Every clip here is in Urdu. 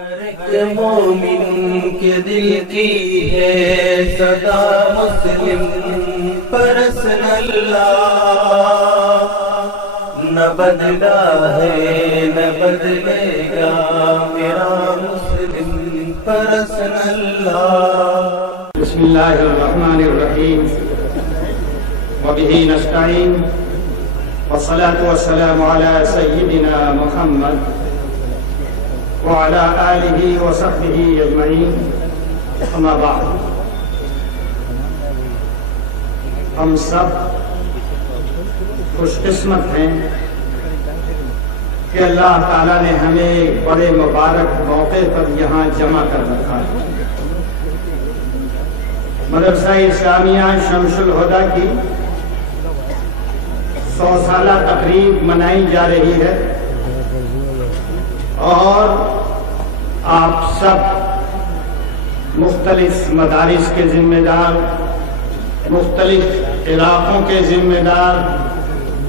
ہر ایک مومن کے دل کی ہے صدا مسلم پرسن اللہ، نہ بدلا ہے نہ بدلے گا میرا مسلم پرسن اللہ۔ بسم اللہ الرحمن الرحیم وبہ نستعین والصلاة والسلام علی سیدنا محمد وعلى آلہ وصحبہ اجمعین، اما بعد۔ ہم سب خوش قسمت ہیں کہ اللہ تعالیٰ نے ہمیں ایک بڑے مبارک موقع پر یہاں جمع کر رکھا ہے۔ مدرسہ اسلامیہ شمس الہدیٰ کی 100 سالہ تقریب منائی جا رہی ہے، اور آپ سب مختلف مدارس کے ذمہ دار، مختلف علاقوں کے ذمہ دار،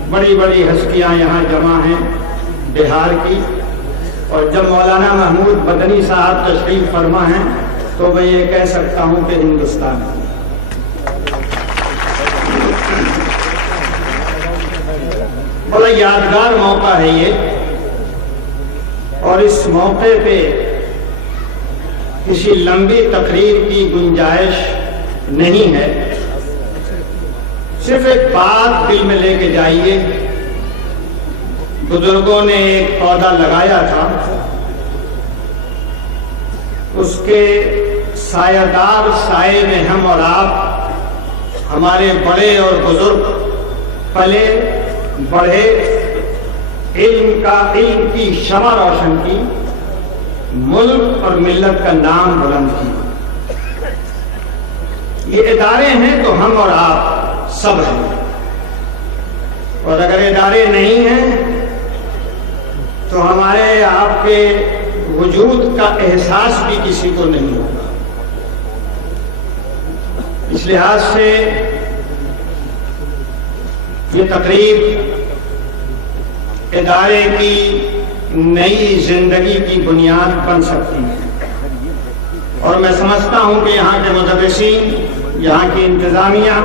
بڑی بڑی ہستیاں یہاں جمع ہیں بہار کی، اور جب مولانا محمود مدنی صاحب تشریف فرما ہیں تو میں یہ کہہ سکتا ہوں کہ ہندوستان بڑا یادگار موقع ہے یہ، اور اس موقع پہ کسی لمبی تقریر کی گنجائش نہیں ہے۔ صرف ایک بات دل میں لے کے جائیے، بزرگوں نے ایک پودا لگایا تھا، اس کے سایہ دار سائے میں ہم اور آپ، ہمارے بڑے اور بزرگ پلے بڑھے، علم کی شمع روشن کی، ملک اور ملت کا نام بلند کی۔ یہ ادارے ہیں تو ہم اور آپ سب ہیں، اور اگر ادارے نہیں ہیں تو ہمارے آپ کے وجود کا احساس بھی کسی کو نہیں ہوگا۔ اس لحاظ سے یہ تقریب ادارے کی نئی زندگی کی بنیاد بن سکتی ہے، اور میں سمجھتا ہوں کہ یہاں کے مدرسین، یہاں کی انتظامیہ،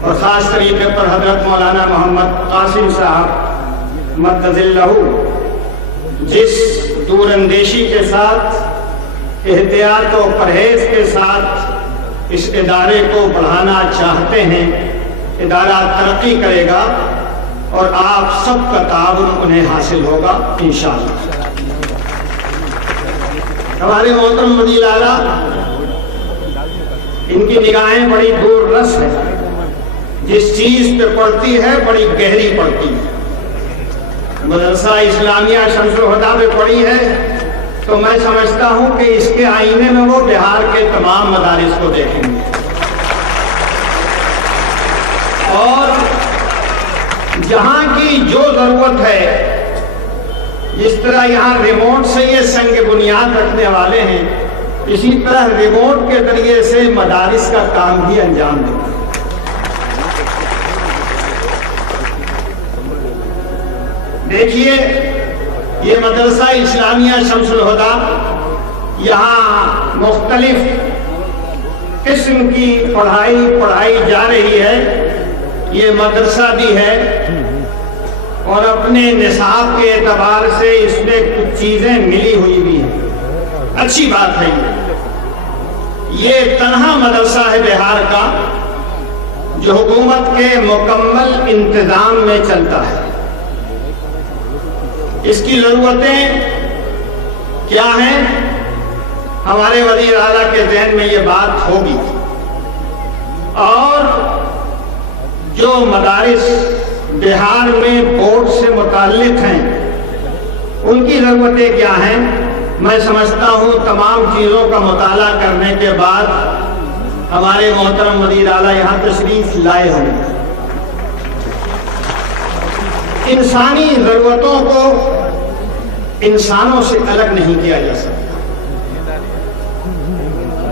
اور خاص طریقے پر حضرت مولانا محمد قاسم صاحب مدظلہ جس دور اندیشی کے ساتھ، احتیاط و پرہیز کے ساتھ اس ادارے کو بڑھانا چاہتے ہیں، ادارہ ترقی کرے گا اور آپ سب کا تعاون انہیں حاصل ہوگا انشاءاللہ۔ ہمارے محترم وزیر اعلیٰ، ان کی نگاہیں بڑی دور رس ہے، جس چیز پہ پڑتی ہے بڑی گہری پڑتی ہے۔ مدرسہ اسلامیہ شمس الہدیٰ پہ پڑی ہے تو میں سمجھتا ہوں کہ اس کے آئینے میں وہ بہار کے تمام مدارس کو دیکھیں گے، اور جہاں کی جو ضرورت ہے، جس طرح یہاں ریموٹ سے یہ سنگ بنیاد رکھنے والے ہیں، اسی طرح ریموٹ کے ذریعے سے مدارس کا کام بھی انجام دیں۔ دیکھیے، یہ مدرسہ اسلامیہ شمس الہدیٰ یہاں مختلف قسم کی پڑھائی جا رہی ہے۔ یہ مدرسہ بھی ہے، اور اپنے نصاب کے اعتبار سے اس میں کچھ چیزیں ملی ہوئی بھی ہیں، اچھی بات ہے۔ یہ تنہا مدرسہ ہے بہار کا جو حکومت کے مکمل انتظام میں چلتا ہے۔ اس کی ضرورتیں کیا ہیں؟ ہمارے وزیر اعلیٰ کے ذہن میں یہ بات ہوگی، اور جو مدارس بہار میں بورڈ سے متعلق ہیں ان کی ضرورتیں کیا ہیں؟ میں سمجھتا ہوں تمام چیزوں کا مطالعہ کرنے کے بعد ہمارے محترم وزیر اعلیٰ یہاں تشریف لائے ہوں۔ انسانی ضرورتوں کو انسانوں سے الگ نہیں کیا جا سکتا۔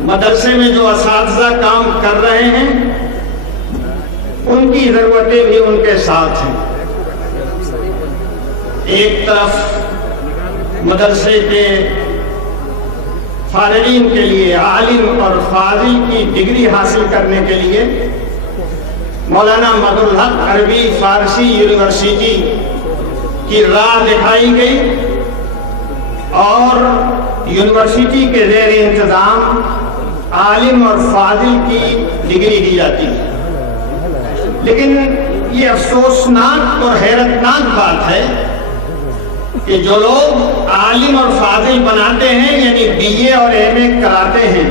مدرسے میں جو اساتذہ کام کر رہے ہیں ان کی ضرورتیں بھی ان کے ساتھ ہیں۔ ایک طرف مدرسے کے فارغین کے لیے عالم اور فاضل کی ڈگری حاصل کرنے کے لیے مولانا مدحت عربی فارسی یونیورسٹی کی راہ دکھائی گئی اور یونیورسٹی کے زیر انتظام عالم اور فاضل کی ڈگری دی جاتی ہے۔ لیکن یہ افسوسناک اور حیرتناک بات ہے کہ جو لوگ عالم اور فاضل بناتے ہیں، یعنی بی اے اور ایم اے کراتے ہیں،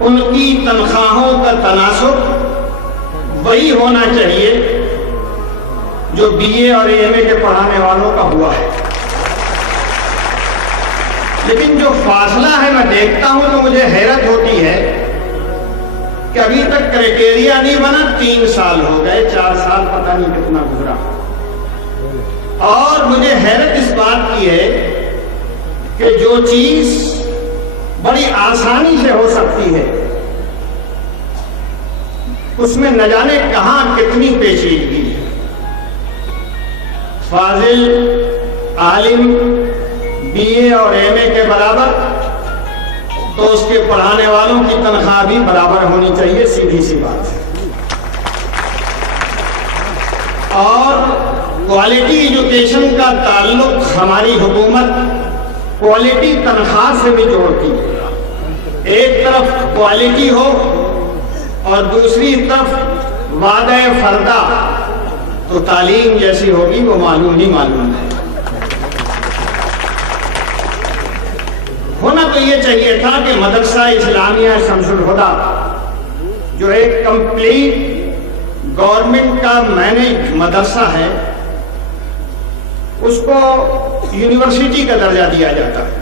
ان کی تنخواہوں کا تناسب وہی ہونا چاہیے جو بی اے اور ایم اے کے پڑھانے والوں کا ہوا ہے۔ لیکن جو فاصلہ ہے میں دیکھتا ہوں تو مجھے حیرت ہوتی ہے کہ ابھی تک کرائٹیریا نہیں بنا، 3 سال ہو گئے، 4 سال پتہ نہیں کتنا گزرا، اور مجھے حیرت اس بات کی ہے کہ جو چیز بڑی آسانی سے ہو سکتی ہے اس میں نہ جانے کہاں کتنی پیچیدگی ہے۔ فاضل عالم بی اے اور ایم اے کے برابر تو اس کے پڑھانے والوں کی تنخواہ بھی برابر ہونی چاہیے، سیدھی سی بات ہے۔ اور کوالٹی ایجوکیشن کا تعلق ہماری حکومت کوالٹی تنخواہ سے بھی جوڑتی ہے۔ ایک طرف کوالٹی ہو اور دوسری طرف وعدہ فردہ، تو تعلیم جیسی ہوگی وہ معلوم ہی معلوم ہے۔ ہونا تو یہ چاہیے تھا کہ مدرسہ اسلامیہ شمس الہدیٰ جو ایک کمپلیٹ گورنمنٹ کا مینیج مدرسہ ہے، اس کو یونیورسٹی کا درجہ دیا جاتا ہے۔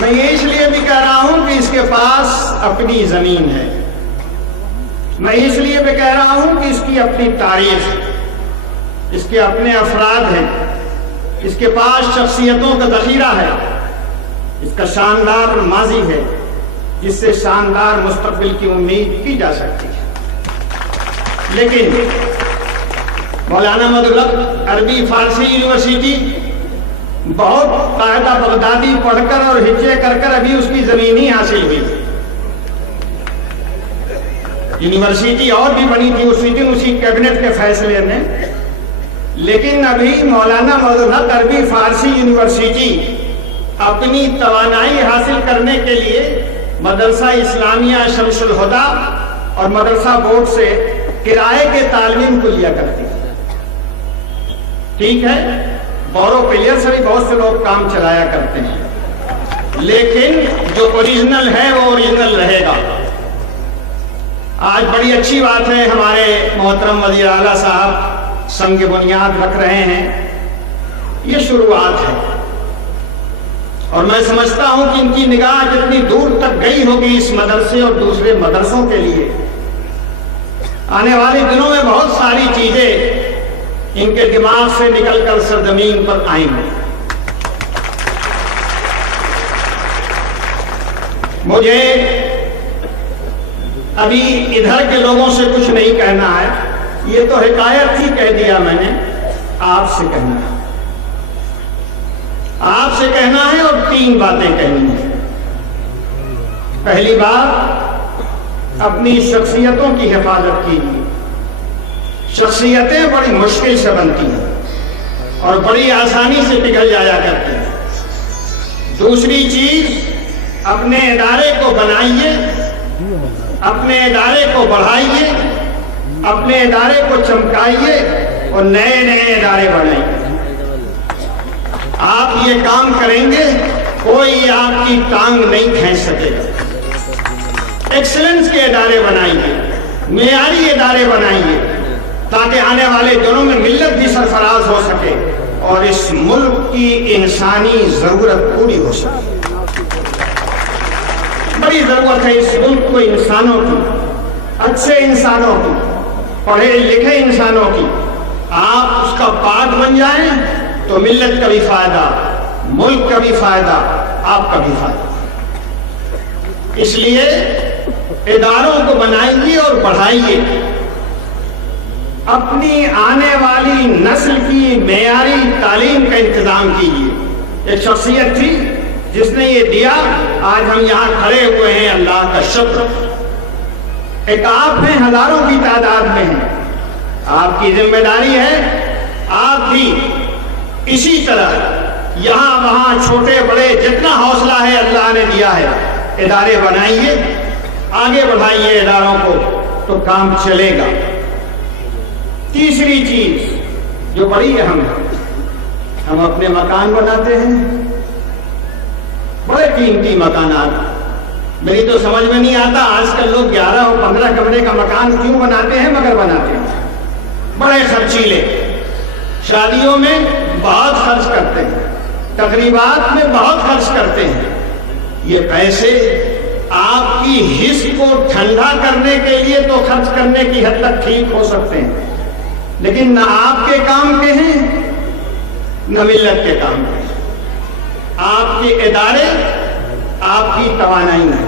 میں یہ اس لیے بھی کہہ رہا ہوں کہ اس کے پاس اپنی زمین ہے، میں اس لیے بھی کہہ رہا ہوں کہ اس کی اپنی تاریخ ہے، اس کے اپنے افراد ہیں، اس کے پاس شخصیتوں کا ذخیرہ ہے، اس کا شاندار ماضی ہے جس سے شاندار مستقبل کی امید کی جا سکتی ہے۔ لیکن مولانا مدحت عربی فارسی یونیورسٹی بہت قاعدہ بغدادی پڑھ کر اور ہجے کر کر ابھی اس کی زمین ہی حاصل ہوئی۔ یونیورسٹی اور بھی بنی تھی اسی دن اسی کیبنٹ کے فیصلے میں، لیکن ابھی مولانا مدحت عربی فارسی یونیورسٹی اپنی توانائی حاصل کرنے کے لیے مدرسہ اسلامیہ شمس الہدیٰ اور مدرسہ بورڈ سے کرائے کے طالب علم کو لیا کرتی ہے۔ ٹھیک ہے، بورو پلیئر سے بھی بہت سے لوگ کام چلایا کرتے ہیں، لیکن جو اوریجنل ہے وہ اوریجنل رہے گا۔ آج بڑی اچھی بات ہے، ہمارے محترم وزیر اعلیٰ صاحب سنگ بنیاد رکھ رہے ہیں، یہ شروعات ہے، اور میں سمجھتا ہوں کہ ان کی نگاہ جتنی دور تک گئی ہوگی اس مدرسے اور دوسرے مدرسوں کے لیے، آنے والے دنوں میں بہت ساری چیزیں ان کے دماغ سے نکل کر سرزمین پر آئیں گے۔ مجھے ابھی ادھر کے لوگوں سے کچھ نہیں کہنا ہے، یہ تو حکایت ہی کہہ دیا میں نے، آپ سے کہنا ہے، آپ سے کہنا ہے، اور 3 باتیں کہنی ہیں۔ پہلی بات، اپنی شخصیتوں کی حفاظت کیجیے۔ شخصیتیں بڑی مشکل سے بنتی ہیں اور بڑی آسانی سے پگھل جایا کرتی ہیں۔ دوسری چیز، اپنے ادارے کو بنائیے، اپنے ادارے کو بڑھائیے، اپنے ادارے کو چمکائیے اور نئے نئے ادارے بنائیے۔ آپ یہ کام کریں گے، کوئی آپ کی ٹانگ نہیں کھینچ سکے گا۔ ایکسلنس کے ادارے بنائیے، معیاری ادارے بنائیے، تاکہ آنے والے دنوں میں ملت بھی سرفراز ہو سکے اور اس ملک کی انسانی ضرورت پوری ہو سکے۔ بڑی ضرورت ہے اس ملک کو انسانوں کی، اچھے انسانوں کی، پڑھے لکھے انسانوں کی۔ آپ اس کا پارٹ بن جائیں تو ملت کا بھی فائدہ، ملک کا بھی فائدہ، آپ کا بھی فائدہ۔ اس لیے اداروں کو بنائیے اور بڑھائیے، اپنی آنے والی نسل کی معیاری تعلیم کا انتظام کیجیے، ایک شخصیت تھی جس نے یہ دیا، آج ہم یہاں کھڑے ہوئے ہیں، اللہ کا شکر۔ ایک آپ ہیں، ہزاروں کی تعداد میں ہیں، آپ کی ذمہ داری ہے آپ بھی اسی طرح یہاں وہاں چھوٹے بڑے جتنا حوصلہ ہے اللہ نے دیا ہے، ادارے بنائیے، آگے بڑھائیے اداروں کو، تو کام چلے گا۔ تیسری چیز جو بڑی اہم ہے، ہم اپنے مکان بناتے ہیں، بڑے قیمتی مکانات، میری تو سمجھ میں نہیں آتا آج کل لوگ 11 اور 15 کمرے کا مکان کیوں بناتے ہیں، مگر بناتے ہیں، بڑے خرچیلے، شادیوں میں بہت خرچ کرتے ہیں، تقریبات میں بہت خرچ کرتے ہیں۔ یہ پیسے آپ کی حس کو ٹھنڈا کرنے کے لیے تو خرچ کرنے کی حد تک ٹھیک ہو سکتے ہیں، لیکن نہ آپ کے کام کے ہیں نہ ملت کے کام کے۔ آپ کے ادارے آپ کی توانائی ہے،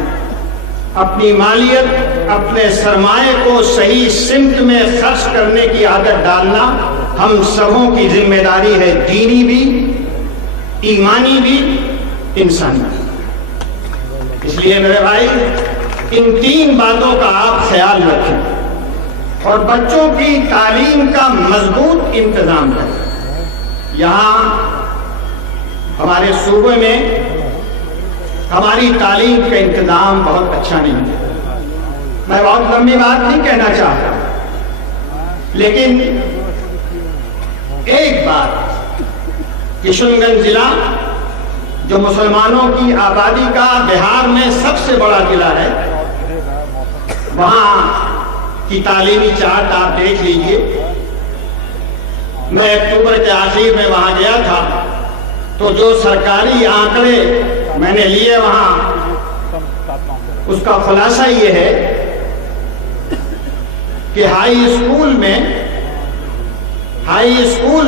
اپنی مالیت، اپنے سرمایہ کو صحیح سمت میں خرچ کرنے کی عادت ڈالنا ہم سبوں کی ذمہ داری ہے، دینی بھی، ایمانی بھی، انسانی بھی۔ اس لیے میرے بھائی ان 3 باتوں کا آپ خیال رکھیں اور بچوں کی تعلیم کا مضبوط انتظام کریں۔ یہاں ہمارے صوبے میں ہماری تعلیم کا انتظام بہت اچھا نہیں ہے۔ میں بہت لمبی بات نہیں کہنا چاہتا، لیکن ایک بات، کشن گنج ضلع جو مسلمانوں کی آبادی کا بہار میں سب سے بڑا ضلع ہے، وہاں کی تعلیمی چارٹ آپ دیکھ لیجئے۔ میں اکتوبر کے آخر میں وہاں گیا تھا، تو جو سرکاری آنکڑے میں نے لیے وہاں، اس کا خلاصہ یہ ہے کہ ہائی اسکول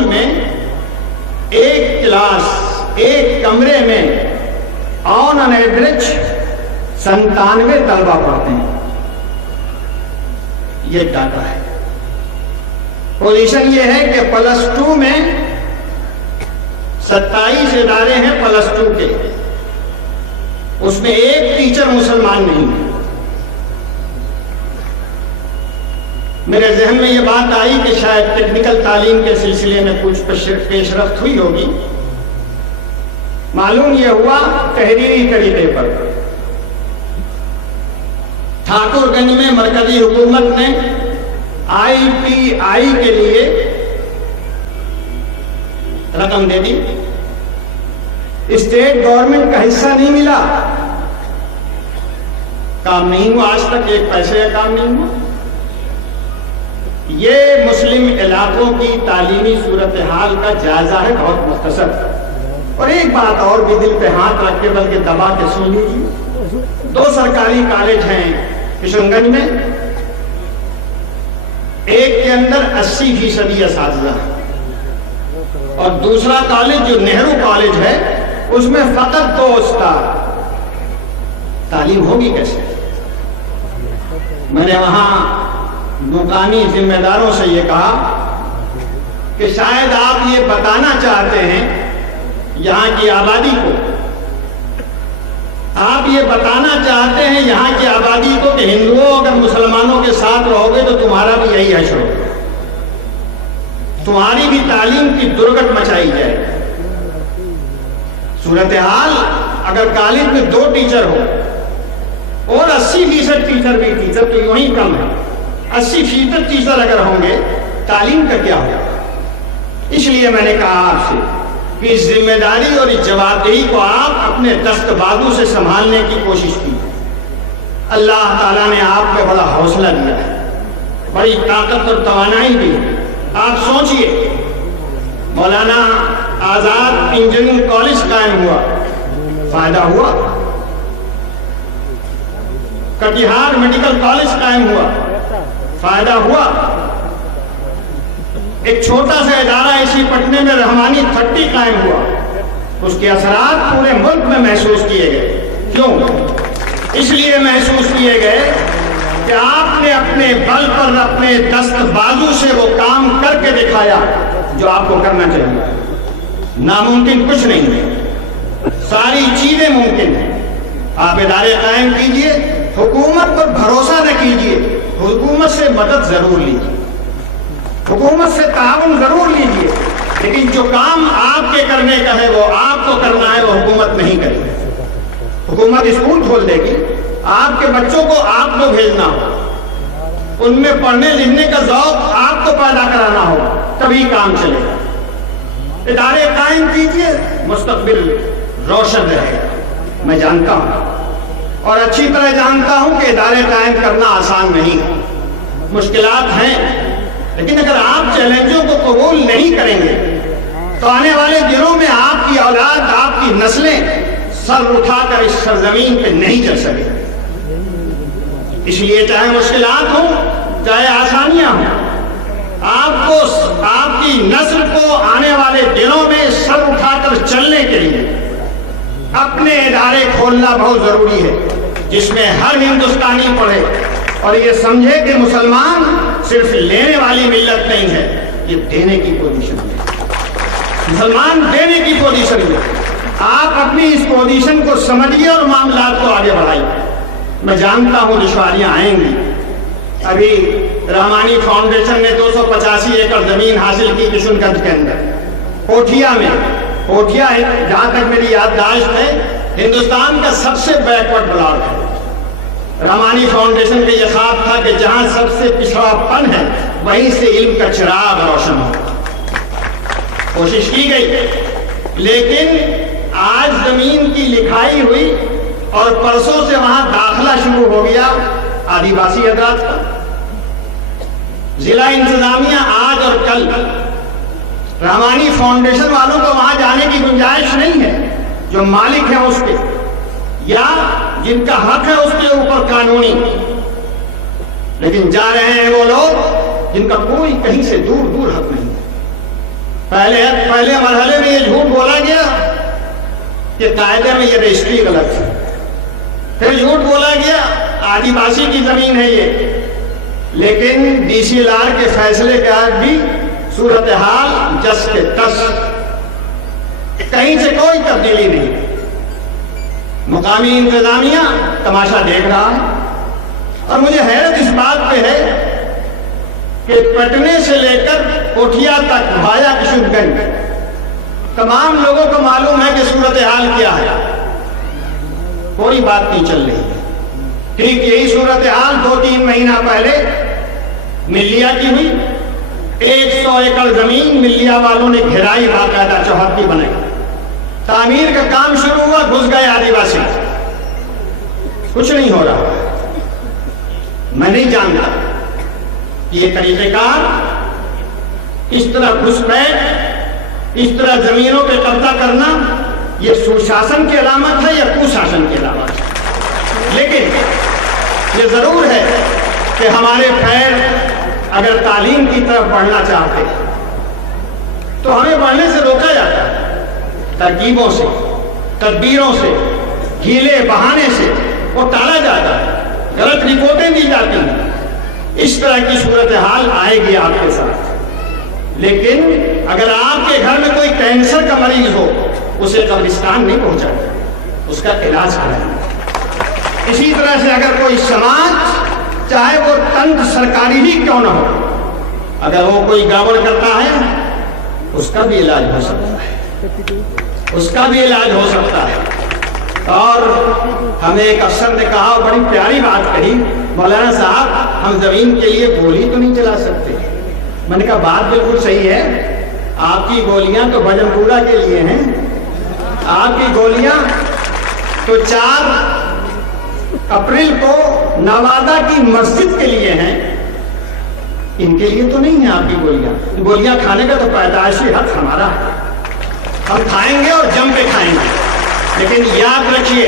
میں ایک کلاس، ایک کمرے میں آن این ایوریج 97 طلبہ پڑھتے ہیں۔ یہ ڈاٹا ہے۔ پوزیشن یہ ہے کہ +2 میں 27 ادارے ہیں +2 کے، اس میں ایک ٹیچر مسلمان نہیں ہے۔ میرے ذہن میں یہ بات آئی کہ شاید ٹیکنیکل تعلیم کے سلسلے میں کچھ پیش رفت ہوئی ہوگی۔ معلوم یہ ہوا تحریری طریقے پر ٹھاکر گنج میں مرکزی حکومت نے ITI کے لیے رقم دے دی، اسٹیٹ گورنمنٹ کا حصہ نہیں ملا، کام نہیں ہوا، آج تک 1 پیسے کا کام نہیں ہوا۔ یہ مسلم علاقوں کی تعلیمی صورتحال کا جائزہ ہے، بہت مختصر۔ اور ایک بات اور بھی دل پہ ہاتھ رکھ کے بلکہ دبا کے سن لیجیے، 2 سرکاری کالج ہیں کشن گنج میں، ایک کے اندر 80% اساتذہ، اور دوسرا کالج جو نہرو کالج ہے اس میں فقط 2 استاد۔ تعلیم ہوگی کیسے؟ میں نے وہاں مقامی ذمہ داروں سے یہ کہا کہ شاید آپ یہ بتانا چاہتے ہیں یہاں کی آبادی کو، آپ یہ بتانا چاہتے ہیں یہاں کی آبادی کو کہ ہندوؤں اگر مسلمانوں کے ساتھ رہو گے تو تمہارا بھی یہی حشر ہوگا، تمہاری بھی تعلیم کی درگت مچائی جائے۔ صورتحال اگر کالج میں 2 ٹیچر ہو اور 80% ٹیچر بھی، ٹیچر تو یوں ہی کم ہے، 80% ٹیچر اگر ہوں گے تعلیم کا کیا ہوگا؟ اس لیے میں نے کہا آپ سے کہ اس ذمہ داری اور اس جوابدہی کو آپ اپنے دست بازو سے سنبھالنے کی کوشش کی۔ اللہ تعالیٰ نے آپ کو بڑا حوصلہ دیا ہے، بڑی طاقت اور توانائی دی۔ آپ سوچئے، مولانا آزاد انجینئرنگ کالج قائم ہوا، فائدہ ہوا۔ کٹیہار میڈیکل کالج قائم ہوا، فائدہ ہوا۔ ایک چھوٹا سا ادارہ اسی پٹنے میں رحمانی 30 قائم ہوا، اس کے اثرات پورے ملک میں محسوس کیے گئے۔ کیوں؟ اس لیے محسوس کیے گئے کہ آپ نے اپنے بل پر اپنے دست بازو سے وہ کام کر کے دکھایا جو آپ کو کرنا چاہیے۔ ناممکن کچھ نہیں ہے، ساری چیزیں ممکن ہیں۔ آپ ادارے قائم کیجئے، حکومت پر بھروسہ نہ کیجئے، حکومت سے مدد ضرور لیجئے، حکومت سے تعاون ضرور لیجئے، لیکن جو کام آپ کے کرنے کا ہے وہ آپ کو کرنا ہے، وہ حکومت نہیں کرے گی۔ حکومت اسکول کھول دے گی، آپ کے بچوں کو آپ کو بھیجنا ہوگا، ان میں پڑھنے لکھنے کا ذوق آپ کو پیدا کرانا ہوگا، تبھی کام چلے گا۔ ادارے قائم کیجئے، مستقبل روشن رہے گا۔ میں جانتا ہوں اور اچھی طرح جانتا ہوں کہ ادارے قائم کرنا آسان نہیں ہے، مشکلات ہیں، لیکن اگر آپ چیلنجوں کو قبول نہیں کریں گے تو آنے والے دنوں میں آپ کی اولاد، آپ کی نسلیں سر اٹھا کر اس سرزمین پہ نہیں چل سکے۔ اس لیے چاہے مشکلات ہوں چاہے آسانیاں ہوں، آپ کی نسل کو آنے والے دنوں میں سر اٹھا کر چلنے کے لیے اپنے ادارے کھولنا بہت ضروری ہے، جس میں ہر ہندوستانی پڑھے اور یہ سمجھے کہ مسلمان صرف لینے والی ملت نہیں ہے، یہ دینے کی پوزیشن ہے، مسلمان دینے کی پوزیشن ہے۔ آپ اپنی اس پوزیشن کو سمجھیے اور معاملات کو آگے بڑھائیے۔ میں جانتا ہوں دشواریاں آئیں گی۔ ابھی رحمانی فاؤنڈیشن نے 285 ایکڑ زمین حاصل کی کشن گنج کے اندر، پوٹھیا میں۔ پوٹھیا جہاں تک میری یادداشت ہے ہندوستان کا سب سے بیکورڈ بلاک ہے۔ رحمانی فاؤنڈیشن کا یہ خواب تھا کہ جہاں سب سے پچھڑا پن ہے وہیں سے علم کا چراغ روشن ہو۔ کوشش کی گئی، لیکن آج زمین کی لکھائی ہوئی اور پرسوں سے وہاں داخلہ شروع ہو گیا آدیواسی حضرات کا۔ ضلع انتظامیہ آج اور کل رحمانی فاؤنڈیشن والوں کو وہاں جانے کی گنجائش نہیں ہے، جو مالک ہیں اس کے یا جن کا حق ہے اس کے اوپر قانونی، لیکن جا رہے ہیں وہ لوگ جن کا کوئی کہیں سے دور دور حق نہیں۔ پہلے مرحلے میں یہ جھوٹ بولا گیا کہ قاعدے میں یہ رجسٹری غلط ہے، پھر جھوٹ بولا گیا آدیواسی کی زمین ہے یہ، لیکن ڈی سی ایل آر کے فیصلے کے بعد بھی صورتحال جس کے تس، کہیں سے کوئی تبدیلی نہیں۔ مقامی انتظامیہ تماشا دیکھ رہا ہے، اور مجھے حیرت اس بات پہ ہے کہ پٹنے سے لے کر کوٹھیا تک بھایا کشن گنج تمام لوگوں کو معلوم ہے کہ صورتحال کیا ہے، کوئی بات نہیں چل رہی ہے۔ ٹھیک یہی صورتحال 2-3 مہینہ پہلے ملیا کی ہوئی۔ 100 ایکڑ زمین ملیا والوں نے گھرائی، باقاعدہ چوہدری بنائی، تعمیر کا کام شروع ہوا، گھس گئے آدیواسی، کچھ نہیں ہو رہا۔ میں نہیں جانتا یہ طریقہ کار، اس طرح گھس بیٹھ، اس طرح زمینوں پہ قبضہ کرنا، یہ سشاسن کی علامت ہے یا کشاسن کی علامت ہے؟ لیکن یہ ضرور ہے کہ ہمارے پیر اگر تعلیم کی طرف بڑھنا چاہتے تو ہمیں بڑھنے سے روکا جاتا ہے، ترکیبوں سے، تدبیروں سے، ہیلے بہانے سے وہ ٹالا جاتا ہے، غلط رپورٹیں دی جاتی ہیں۔ اس طرح کی صورتحال آئے گی آپ کے ساتھ، لیکن اگر آپ کے گھر میں کوئی کینسر کا مریض ہو اسے قبرستان نہیں پہنچانا، اس کا علاج کرانا۔ اسی طرح سے اگر کوئی سماج چاہے وہ تنظیم سرکاری ہی کیوں نہ ہو، اگر وہ کوئی گڑبڑ کرتا ہے اس کا بھی علاج ہو سکتا ہے، اس کا بھی علاج ہو سکتا ہے۔ اور ہمیں ایک افسر نے کہا، بڑی پیاری بات کہی، مولانا صاحب ہم زمین کے لیے گولی تو نہیں چلا سکتے۔ میں نے کہا بات بالکل صحیح ہے، آپ کی گولیاں تو بھجن پورا کے لیے ہیں، آپ کی گولیاں تو 4 اپریل کو نوادہ کی مسجد کے لیے ہیں، ان کے لیے تو نہیں ہیں آپ کی گولیاں۔ گولیاں کھانے کا تو پیدائشی حق ہمارا ہے، ہم کھائیں گے اور جم کے کھائیں گے، لیکن یاد رکھیے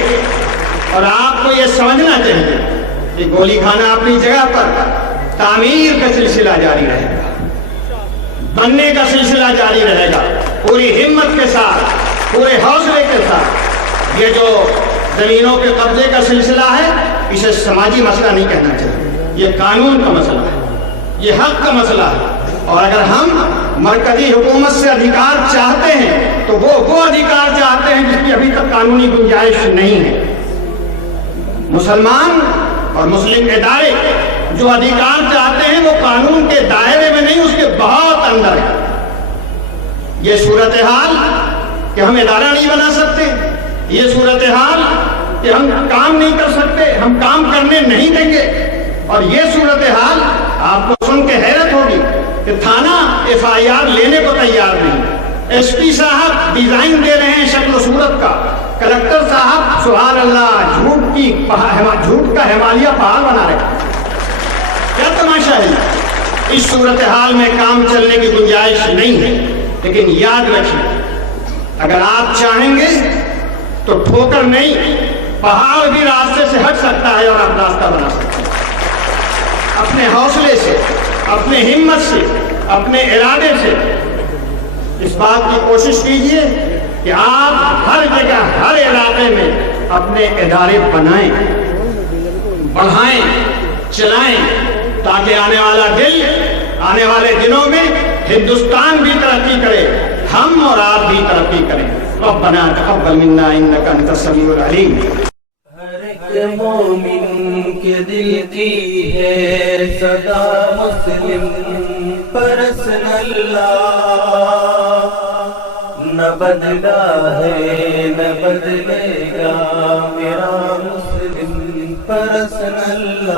اور آپ کو یہ سمجھنا چاہیے کہ گولی کھانا اپنی جگہ پر، تعمیر کا سلسلہ جاری رہے گا، بننے کا سلسلہ جاری رہے گا، پوری ہمت کے ساتھ، پورے حوصلے کے ساتھ۔ یہ جو زمینوں کے قبضے کا سلسلہ ہے اسے سماجی مسئلہ نہیں کہنا چاہیے، یہ قانون کا مسئلہ ہے، یہ حق کا مسئلہ ہے، اور اگر ہم مرکزی حکومت سے ادھیکار چاہتے ہیں تو وہ ادھیکار چاہتے ہیں جس کی ابھی تک قانون قانونی گنجائش نہیں ہے۔ مسلمان اور مسلم ادارے جو ادھیکار چاہتے ہیں وہ قانون کے دائرے میں نہیں، اس کے بہت اندر ہے۔ یہ صورتحال کہ ہم ادارہ نہیں بنا سکتے، یہ صورتحال کہ ہم کام نہیں کر سکتے، ہم کام کرنے نہیں دیں گے، اور یہ صورتحال آپ کو سن کے حیرت ہوگی کہ تھانہ FIR لینے کو تیار نہیں، SP صاحب ڈیزائن دے رہے ہیں شکل و صورت کا، کلکٹر صاحب سبحان اللہ جھوٹ کا ہمالیہ پہاڑ بنا رہے ہیں۔ کیا تماشا ہے؟ اس صورتحال میں کام چلنے کی گنجائش نہیں ہے، لیکن یاد رکھیں اگر آپ چاہیں گے تو ٹھوکر نہیں، پہاڑ بھی راستے سے ہٹ سکتا ہے اور آپ راستہ بنا سکتے ہیں۔ اپنے حوصلے سے، اپنے ہمت سے، اپنے ارادے سے اس بات کی کوشش کیجئے کہ آپ ہر جگہ ہر علاقے میں اپنے ادارے بنائیں، بڑھائیں، چلائیں، تاکہ آنے والے دنوں میں ہندوستان بھی ترقی کرے، ہم اور آپ بھی ترقی کریں۔ ربنا تقبل منا انک انت السمیع العلیم۔ ہر ایک مومن کے دل کی ہے صدا مسلم پرسنل، نہ بدلا ہے نہ بدلے گا میرا مسلم پرسنل۔